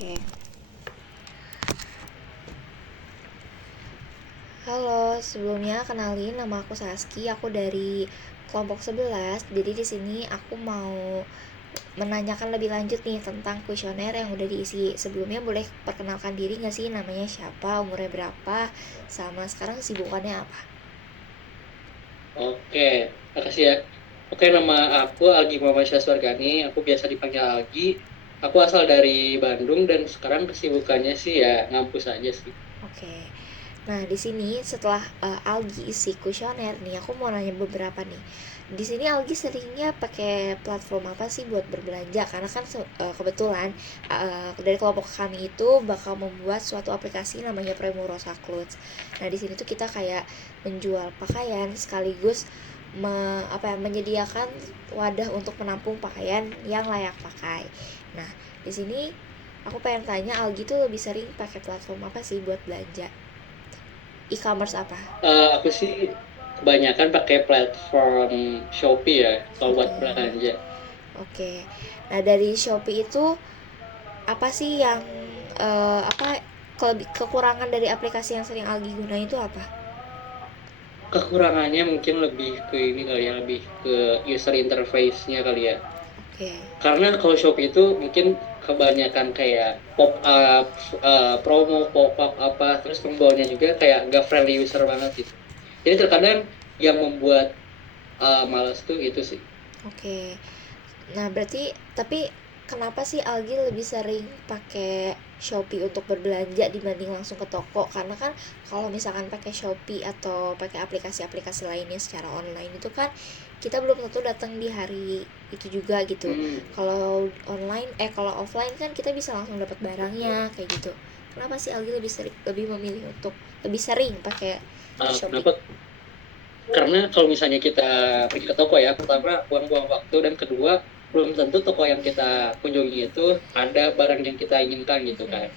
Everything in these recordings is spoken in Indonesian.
Oke. Halo, sebelumnya kenalin nama aku Saski, aku dari kelompok 11. Jadi di sini aku mau menanyakan lebih lanjut nih tentang kuesioner yang udah diisi. Sebelumnya boleh perkenalkan diri nggak sih, namanya siapa, umurnya berapa, sama sekarang kesibukannya apa? Oke, makasih ya. Oke, nama aku Algi Muhammad Syahswargani. Aku biasa dipanggil Algi. Aku asal dari Bandung dan sekarang kesibukannya sih ya ngampus aja sih. Oke. Nah, di sini setelah Algi isi kuesioner nih, aku mau nanya beberapa nih. Di sini Algi seringnya pakai platform apa sih buat berbelanja? Karena kan kebetulan dari kelompok kami itu bakal membuat suatu aplikasi namanya Premurosa Clothes. Nah, di sini tuh kita kayak menjual pakaian sekaligus menyediakan wadah untuk menampung pakaian yang layak pakai. Nah, di sini aku pengen tanya Algi tuh lebih sering pakai platform apa sih buat belanja? E-commerce apa? Aku sih kebanyakan pakai platform Shopee ya kalau buat Shopee. belanja. Oke. Nah, dari Shopee itu apa sih yang kekurangan dari aplikasi yang sering Algi gunain itu apa? Kekurangannya mungkin lebih ke ini kali ya, lebih ke user interface-nya kali ya. Oke. Karena kalau Shopee itu mungkin kebanyakan kayak pop up, promo pop up apa, terus pembawanya juga kayak nggak friendly user banget gitu. Jadi terkadang yang membuat malas tuh itu sih. Oke. Nah, berarti tapi kenapa sih Algi lebih sering pakai Shopee untuk berbelanja dibanding langsung ke toko? Karena kan kalau misalkan pakai Shopee atau pakai aplikasi-aplikasi lainnya secara online itu kan kita belum tentu datang di hari itu juga gitu. Hmm, Kalau offline kan kita bisa langsung dapat barangnya kayak gitu. Kenapa sih Algi lebih memilih untuk lebih sering pakai Shopee? kenapa? Karena kalau misalnya kita pergi ke toko ya, pertama buang-buang waktu dan kedua belum tentu toko yang kita kunjungi itu ada barang yang kita inginkan gitu Mhm. kan.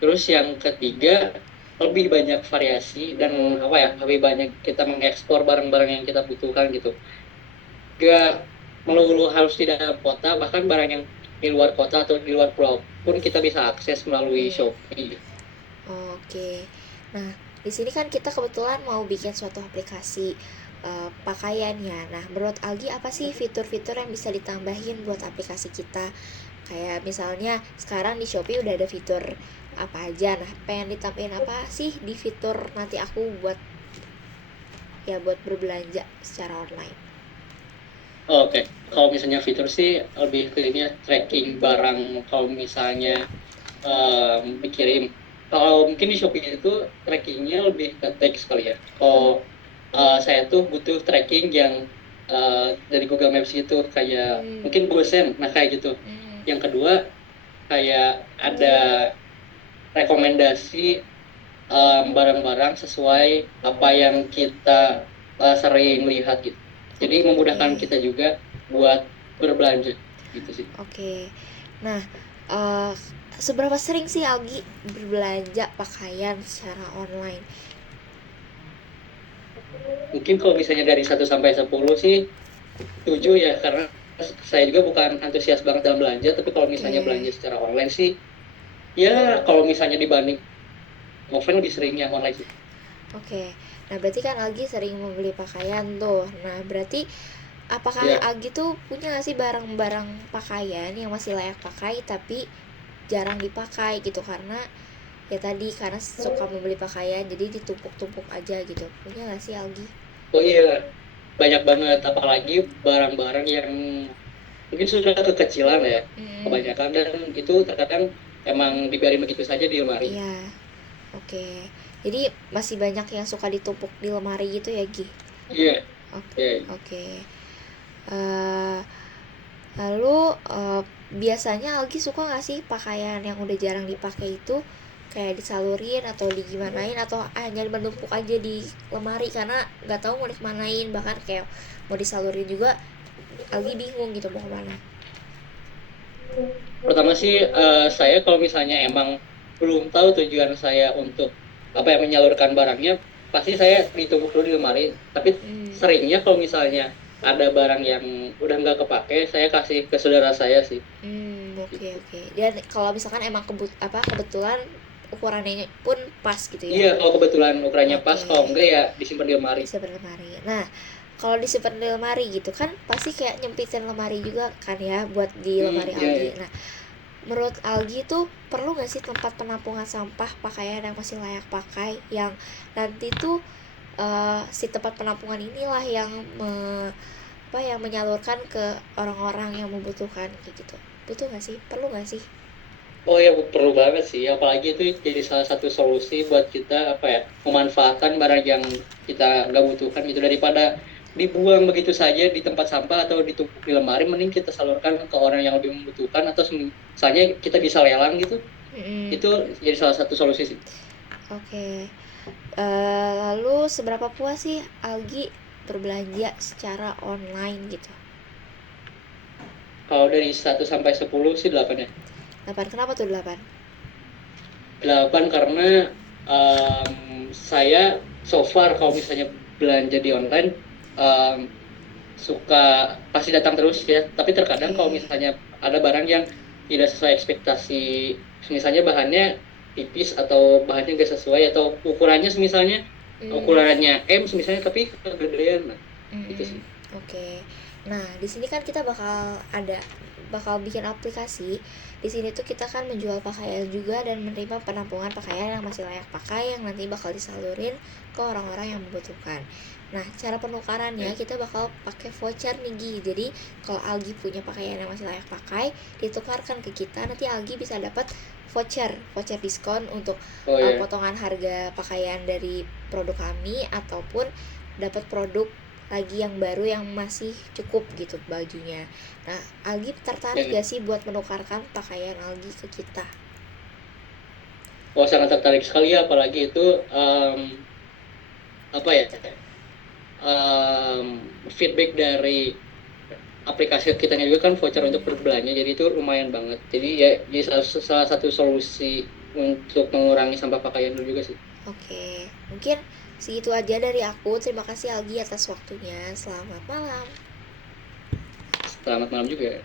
Terus yang ketiga lebih banyak variasi dan apa ya lebih banyak kita mengekspor barang-barang yang kita butuhkan gitu. Gak melulu harus di dalam kota, bahkan barang yang di luar kota atau di luar pulau pun kita bisa akses melalui Iya. Shopee. Oke. Nah, di sini kan kita kebetulan mau bikin suatu aplikasi pakaian ya. Nah, menurut Algi apa sih fitur-fitur yang bisa ditambahin buat aplikasi kita? Kayak misalnya sekarang di Shopee udah ada fitur apa aja. Nah, pengen ditambahin apa sih di fitur nanti aku buat berbelanja secara online? Oke, kalau misalnya fitur sih lebih ke ini ya, tracking barang kalau misalnya dikirim. Kalau mungkin di Shopee itu trackingnya lebih ke teks kali ya. Kalau saya tuh butuh tracking yang dari Google Maps gitu, kayak Hmm. mungkin Gosen, nah kayak gitu. Hmm. Yang kedua kayak ada rekomendasi barang-barang sesuai apa yang kita sering lihat gitu. Jadi Oke. memudahkan kita juga buat berbelanja gitu sih. Oke. Nah, eh seberapa sering sih Algi berbelanja pakaian secara online? Mungkin kalau misalnya dari 1 sampai 10 sih 7 ya, karena saya juga bukan antusias banget dalam belanja, tapi kalau misalnya Oke. belanja secara online sih, ya kalau misalnya dibanding offline lebih sering yang online sih. Oke. Nah, berarti kan Algi sering membeli pakaian tuh. Nah, berarti apakah Ya, Algi tuh punya gak sih barang-barang pakaian yang masih layak pakai tapi jarang dipakai gitu karena ya tadi karena suka membeli pakaian jadi ditumpuk-tumpuk aja gitu. Punya gak sih Algi? oh iya, banyak banget, apalagi barang-barang yang mungkin sudah kekecilan ya, Hmm. kebanyakan, dan itu terkadang emang dibiarin begitu saja di lemari. Iya. Oke. Jadi masih banyak yang suka ditumpuk di lemari gitu ya, Gi? Iya, Oke. iya. Oke. Eh, Lalu biasanya Algi suka nggak sih pakaian yang udah jarang dipakai itu kayak disalurin atau digimanain atau hanya menumpuk aja di lemari karena nggak tahu mau dikemanain bahkan kayak mau disalurin juga Algi bingung gitu mau kemana. Pertama sih saya kalau misalnya emang belum tahu tujuan saya untuk apa yang menyalurkan barangnya, pasti saya ditumpuk dulu di lemari. Tapi Hmm. seringnya kalau misalnya ada barang yang udah nggak kepake, saya kasih ke saudara saya sih. Oke, gitu. oke. Dan kalau misalkan emang kebetulan ukurannya pun pas gitu ya. Iya, kalau kebetulan ukurannya pas, kalau Oke, enggak ya disimpan di lemari. disimpan di lemari. Nah, kalau disimpan di lemari gitu kan pasti kayak nyempitin lemari juga kan ya buat di lemari Iya, Algi. iya. Nah, menurut Algi tuh perlu nggak sih tempat penampungan sampah pakaian yang masih layak pakai yang nanti tuh si tempat penampungan inilah yang yang menyalurkan ke orang-orang yang membutuhkan kayak gitu. Butuh nggak sih? Perlu nggak sih? Oh ya, perlu banget sih. Apalagi itu jadi salah satu solusi buat kita apa ya, memanfaatkan barang yang kita nggak butuhkan gitu daripada dibuang begitu saja di tempat sampah atau ditumpuk di lemari, mending kita salurkan ke orang yang lebih membutuhkan atau misalnya kita bisa lelang gitu. Mm-mm. Itu jadi salah satu solusi sih. Oke. Lalu seberapa puas sih Algi berbelanja secara online gitu? Kalau dari 1 sampai 10 sih 8 ya. 8, kenapa tuh 8? 8 karena saya so far kalau misalnya belanja di online em, suka pasti datang terus ya. Tapi terkadang kalau Oke. misalnya ada barang yang tidak sesuai ekspektasi, misalnya bahannya tipis atau bahannya nggak sesuai atau ukurannya misalnya Hmm. ukurannya M misalnya tapi kegedean, nah itu Mm-mm. sih. Oke. Nah, di sini kan kita bakal bikin aplikasi. Di sini tuh kita kan menjual pakaian juga dan menerima penampungan pakaian yang masih layak pakai yang nanti bakal disalurin ke orang-orang yang membutuhkan. Nah, cara penukarannya Ya. kita bakal pakai voucher nih Gi. Jadi, kalau Algi punya pakaian yang masih layak pakai, ditukarkan ke kita, nanti Algi bisa dapat voucher diskon untuk Oh ya. potongan harga pakaian dari produk kami ataupun dapat produk lagi yang baru yang masih cukup gitu bajunya. Nah, Algi tertarik Ya. gak sih buat menukarkan pakaian Algi ke kita? Oh, sangat tertarik sekali ya, apalagi itu apa ya, feedback dari aplikasi kita juga kan voucher untuk Hmm, berbelanja, jadi itu lumayan banget. Jadi ya jadi salah satu solusi untuk mengurangi sampah pakaian dulu juga sih. oke. Mungkin segitu aja dari aku. Terima kasih Algi atas waktunya. Selamat malam. Selamat malam juga.